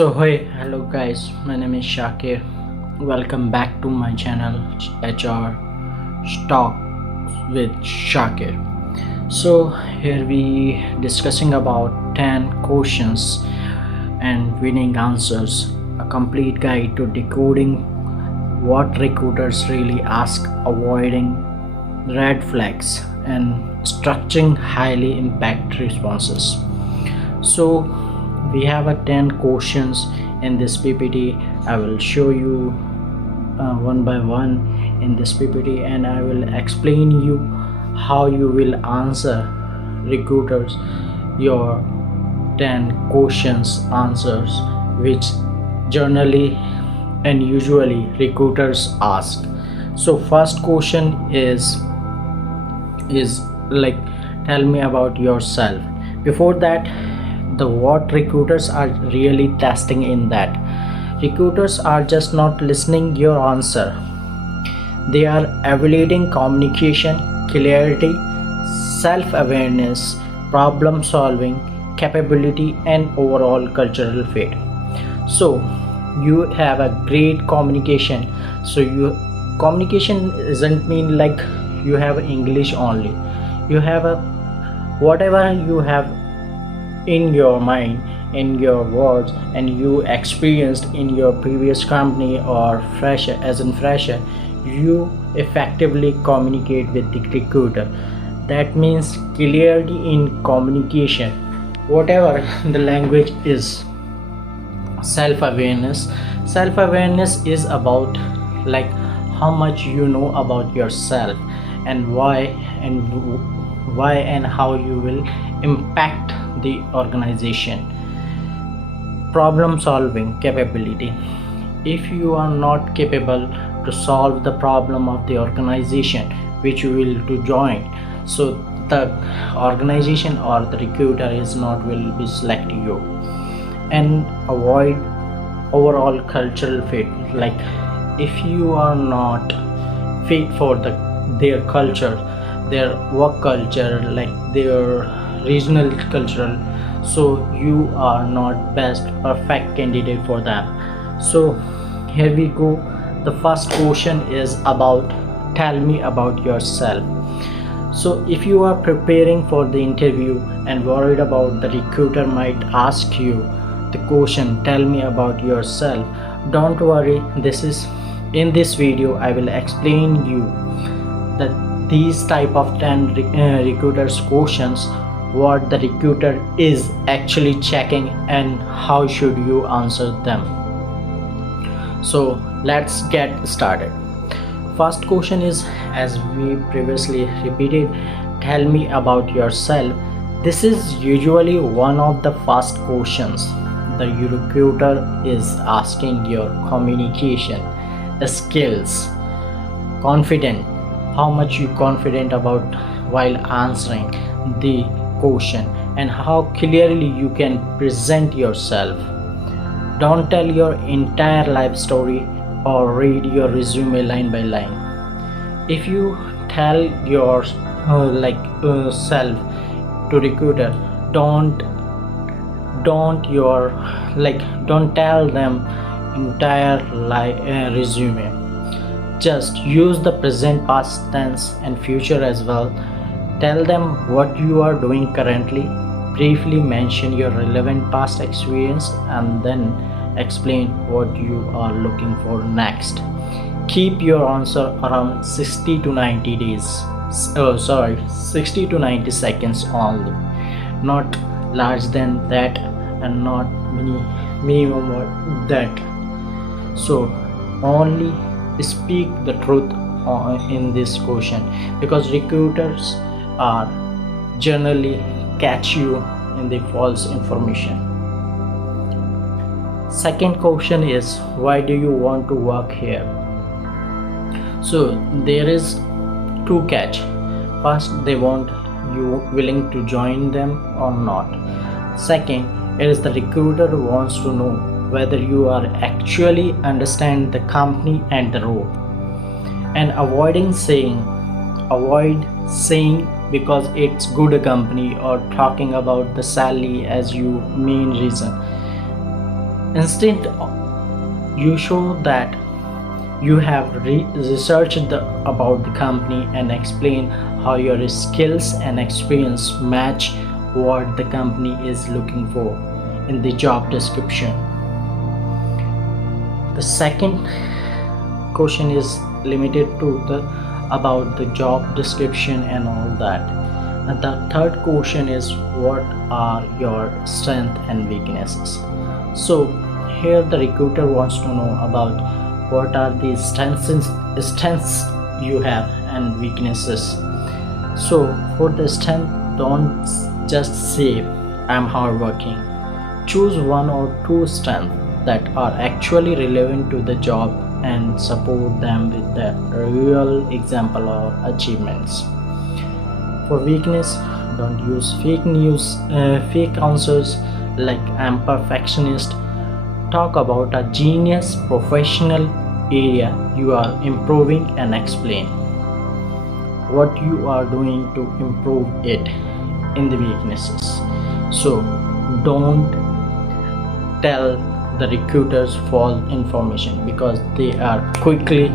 Hello guys, my name is Shakir. Welcome back to my channel HR Stock with Shakir. Here we discussing about 10 questions and winning answers, a complete guide to decoding what recruiters really ask, avoiding red flags, and structuring highly impact responses. So we have a 10 questions in this ppt. I will show you one by one in this ppt, and I will explain you how you will answer recruiters your 10 questions answers which generally and usually recruiters ask. So first question is like, tell me about yourself. Before that, the what recruiters are really testing in that, recruiters are just not listening your answer, they are evaluating communication, clarity, self-awareness, problem solving capability, and overall cultural fit. So you have a great communication. So you communication doesn't mean like you have English only. You have a whatever you have in your mind, in your words, and you experienced in your previous company or fresher, you effectively communicate with the recruiter. That means clarity in communication, whatever the language is. Self-awareness is about like how much you know about yourself, and why and how you will impact the organization. Problem solving capability, if you are not capable to solve the problem of the organization which you will to join, so the organization or the recruiter is not will be select you. And avoid overall cultural fit, like if you are not fit for their culture, their work culture, like their regional cultural, so you are not best perfect candidate for them. So here we go. The first question is about, tell me about yourself. So if you are preparing for the interview and worried about the recruiter might ask you the question, tell me about yourself, don't worry. This is in this video I will explain you that these type of 10 recruiters questions, what the recruiter is actually checking and how should you answer them. So let's get started. First question is, as we previously repeated, tell me about yourself. This is usually one of the first questions the recruiter is asking. Your communication skills, confident, how much you confident about while answering the question, and how clearly you can present yourself. Don't tell your entire life story or read your resume line by line. If you tell your self to recruiter, don't tell them entire resume. Just use the present, past tense, and future as well. Tell them what you are doing currently. Briefly mention your relevant past experience and then explain what you are looking for next. Keep your answer around 60 to 90 seconds only. Not large than that and not minimum or that. So only speak the truth in this question, because recruiters are generally catch you in the false information. Second question is, why do you want to work here? So there is two catch. First, they want you willing to join them or not. Second, it is the recruiter who wants to know whether you are actually understand the company and the role. And avoid saying because it's good company or talking about the salary as your main reason. Instead, you show that you have researched about the company and explain how your skills and experience match what the company is looking for in the job description. The second question is limited to the about the job description and all that. And the third question is what are your strengths and weaknesses. So here the recruiter wants to know about what are the strengths you have and weaknesses. So for the strength, don't just say I'm hardworking. Choose one or two strengths that are actually relevant to the job and support them with the real example or achievements. For weakness, don't use fake answers like I'm perfectionist. Talk about a genius professional area you are improving and explain what you are doing to improve it in the weaknesses. So don't tell the recruiters false information because they are quickly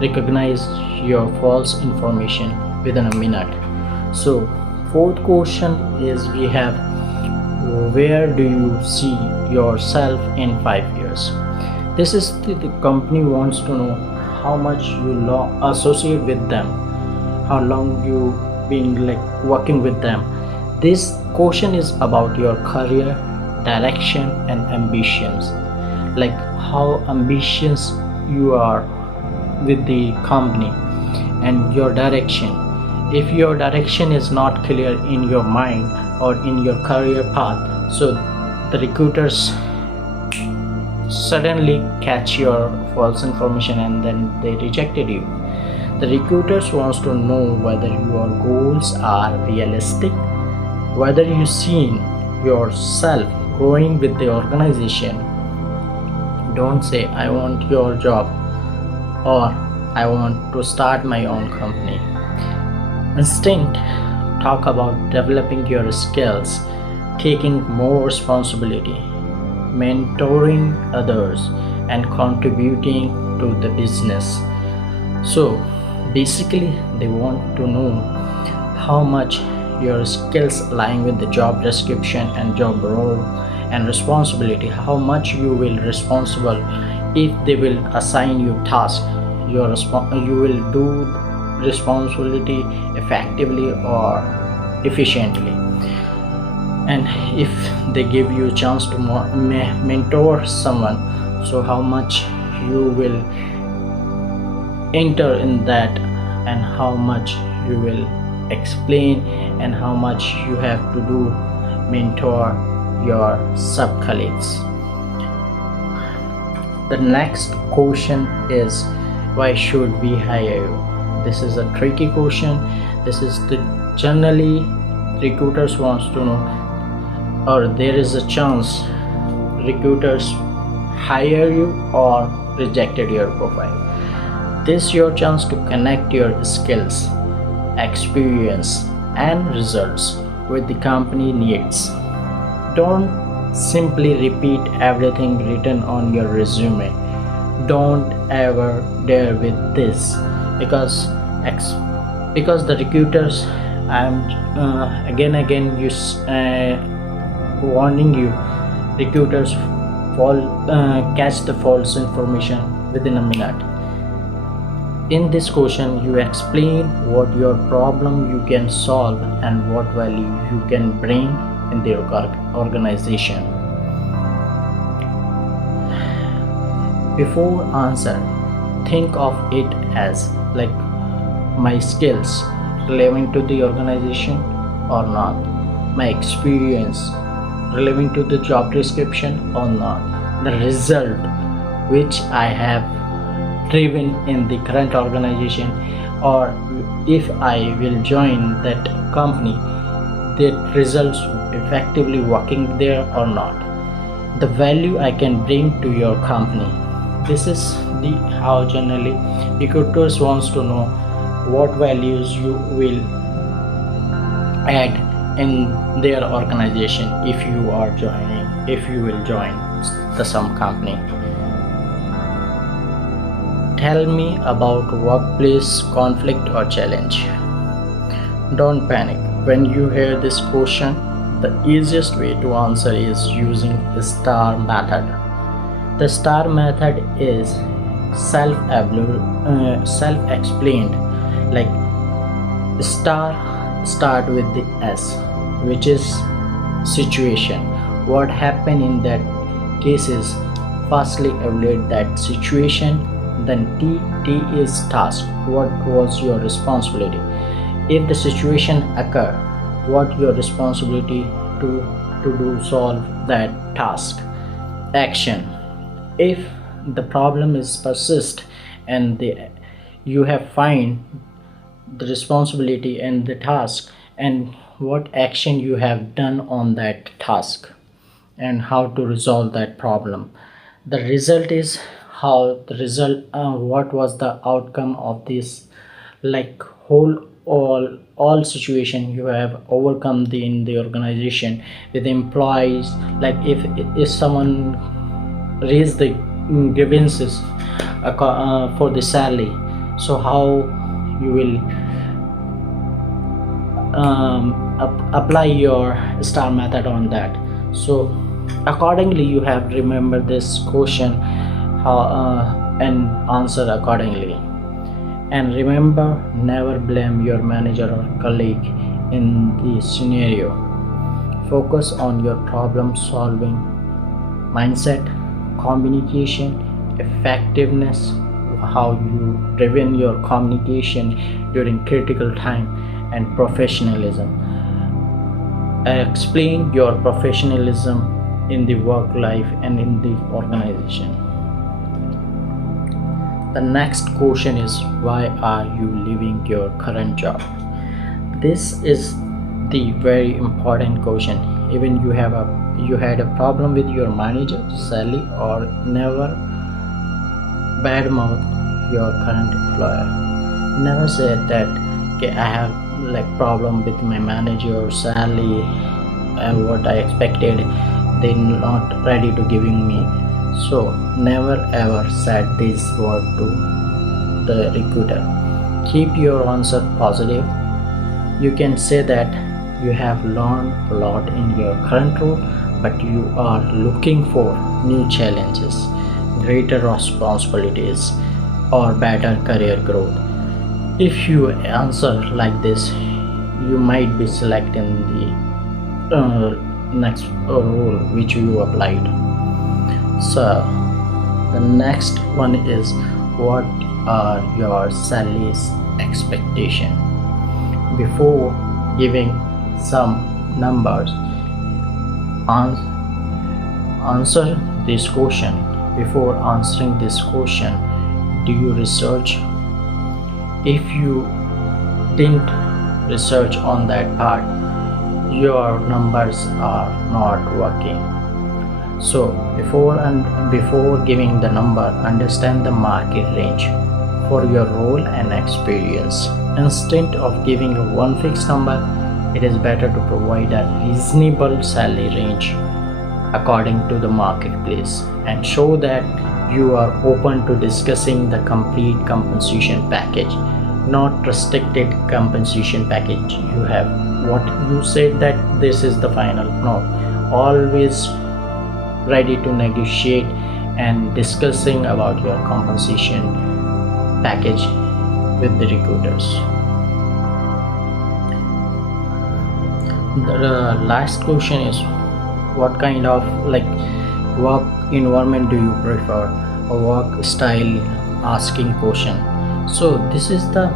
recognize your false information within a minute. So fourth question is we have where do you see yourself in 5 years. This is the company wants to know how much you associate with them, how long you been like working with them. This question is about your career direction and ambitions, like how ambitious you are with the company and your direction. If your direction is not clear in your mind or in your career path, so the recruiters suddenly catch your false information and then they rejected you. The recruiters wants to know whether your goals are realistic, whether you seen yourself growing with the organization. Don't say I want your job or I want to start my own company. Instead, talk about developing your skills, taking more responsibility, mentoring others, and contributing to the business. So basically, they want to know how much your skills align with the job description and job role and responsibility, how much you will responsible if they will assign you task, you will do responsibility effectively or efficiently. And if they give you a chance to mentor someone, so how much you will enter in that and how much you will explain and how much you have to do mentor your sub colleagues. The next question is why should we hire you. This is a tricky question. This is the generally recruiters wants to know, or there is a chance recruiters hire you or rejected your profile. This is your chance to connect your skills, experience and results with the company needs. Don't simply repeat everything written on your resume. Don't ever dare with this because the recruiters, I'm again warning you, recruiters catch the false information within a minute. In this question, you explain what your problem you can solve and what value you can bring in the organization. Before answer, think of it as like my skills relevant to the organization or not, my experience relevant to the job description or not, the result which I have driven in the current organization, or if I will join that company, that results effectively working there or not, the value I can bring to your company. This is the how generally recruiters wants to know what values you will add in their organization if you will join the some company. Tell me about workplace conflict or challenge. Don't panic. When you hear this question, the easiest way to answer is using the STAR method. The STAR method is self-explained. Like start with the S, which is situation. What happened in that case is firstly evaluate that situation. Then T is task. What was your responsibility? If the situation occur, what your responsibility to do solve that task. Action. If the problem is persist and you have find the responsibility and the task and what action you have done on that task and how to resolve that problem. The result is how the result what was the outcome of this, like whole all situation you have overcome in the organization with employees. Like if someone raise the grievances for the salary, so how you will apply your star method on that. So accordingly you have to remember this question and answer accordingly. And remember, never blame your manager or colleague in the scenario. Focus on your problem solving mindset, communication effectiveness, how you driven your communication during critical time, and professionalism. Explain your professionalism in the work life and in the organization. The next question is, why are you leaving your current job? This is the very important question. Even you had a problem with your manager, Sally, or never badmouth your current employer. Never say that, okay, I have like problem with my manager, Sally, and what I expected, they not ready to giving me. So never ever said this word to the recruiter. Keep your answer positive. You can say that you have learned a lot in your current role, but you are looking for new challenges, greater responsibilities, or better career growth. If you answer like this, you might be selected in the next role which you applied. So the next one is, what are your salary's expectation? Before giving some numbers, answer this question. Before answering this question, do you research? If you didn't research on that part, your numbers are not working. So before giving the number, understand the market range for your role and experience. Instead of giving a one fixed number, it is better to provide a reasonable salary range according to the marketplace and show that you are open to discussing the complete compensation package, not restricted compensation package. You have what you said that this is the final. No, always ready to negotiate and discussing about your compensation package with the recruiters. The last question is, what kind of like work environment do you prefer, or work style? Asking question. So this is the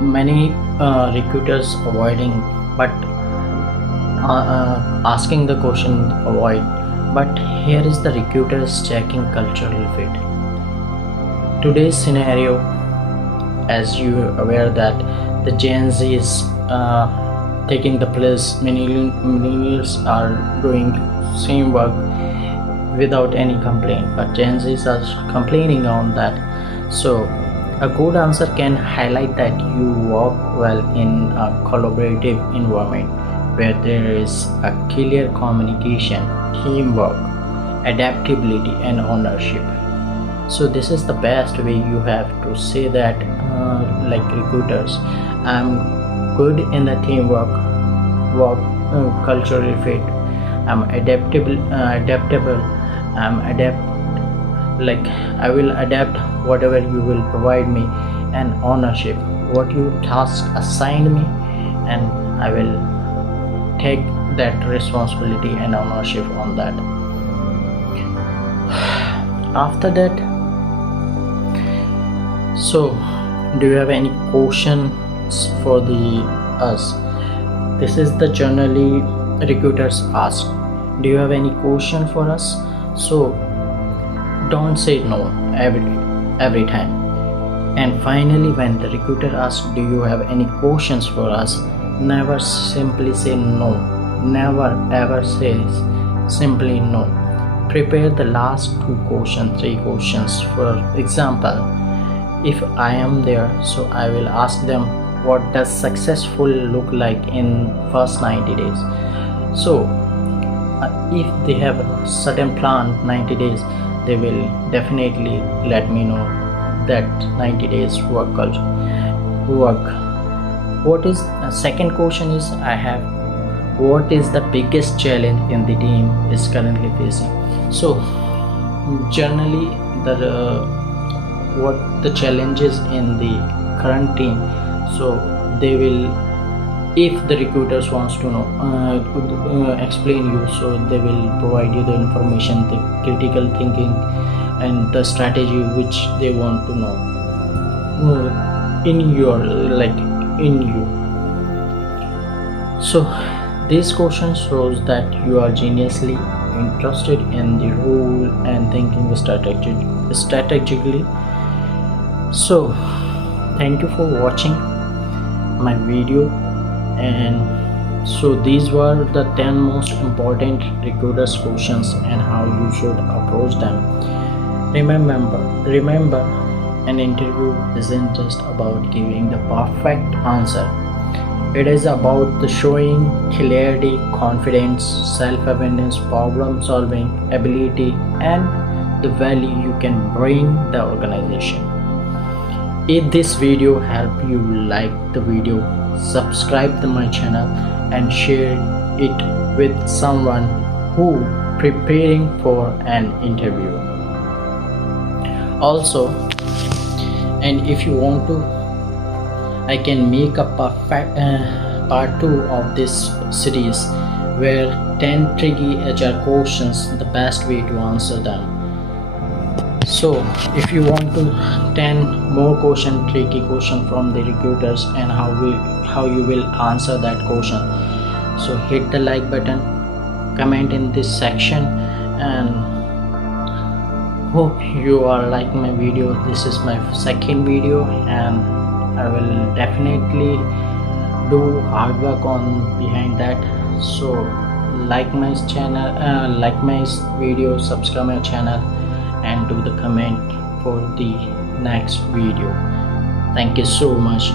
many recruiters avoiding, but asking the question avoid. But here is the recruiters checking cultural fit. Today's scenario, as you are aware that the Gen Z is taking the place, millennials are doing same work without any complaint, but Gen Zs are complaining on that. So A good answer can highlight that you work well in a collaborative environment where there is a clear communication, teamwork, adaptability, and ownership. So this is the best way you have to say that, like recruiters, I'm good in the teamwork, work, cultural fit. I'm adaptable. I'm like I will adapt whatever you will provide me, and ownership, what you task assigned me, and I will take that responsibility and ownership on that. After that, so do you have any questions for the us? This is the generally recruiters ask. Do you have any question for us? So don't say no every time. And finally, when the recruiter asks, do you have any questions for us? Never simply say no. Never ever say simply no. Prepare the last two questions, three questions. For example, if I am there, so I will ask them, what does successful look like in first 90 days? So if they have a certain plan 90 days, they will definitely let me know that 90 days work culture work. What is second question is I have, what is the biggest challenge in the team is currently facing? So generally what the challenges in the current team, so they will, if the recruiters wants to know, explain you, so they will provide you the information, the critical thinking, and the strategy which they want to know in your in you. So this question shows that you are genuinely interested in the role and thinking strategically. So thank you for watching my video. And so these were the 10 most important recruiters questions and how you should approach them. Remember, an interview isn't just about giving the perfect answer. It is about the showing clarity, confidence, self-awareness, problem-solving ability, and the value you can bring the organization. If this video helped you, like the video, subscribe to my channel, and share it with someone who preparing for an interview. Also, and if you want to, I can make a perfect part 2 of this series where 10 tricky HR questions, the best way to answer them. So if you want to 10 more tricky question from the recruiters, and how you will answer that question, so hit the like button, comment in this section, and hope you are like my video. This is my second video, and I will definitely do hard work on behind that. So like my channel, like my video, subscribe my channel, and do the comment for the next video. Thank you so much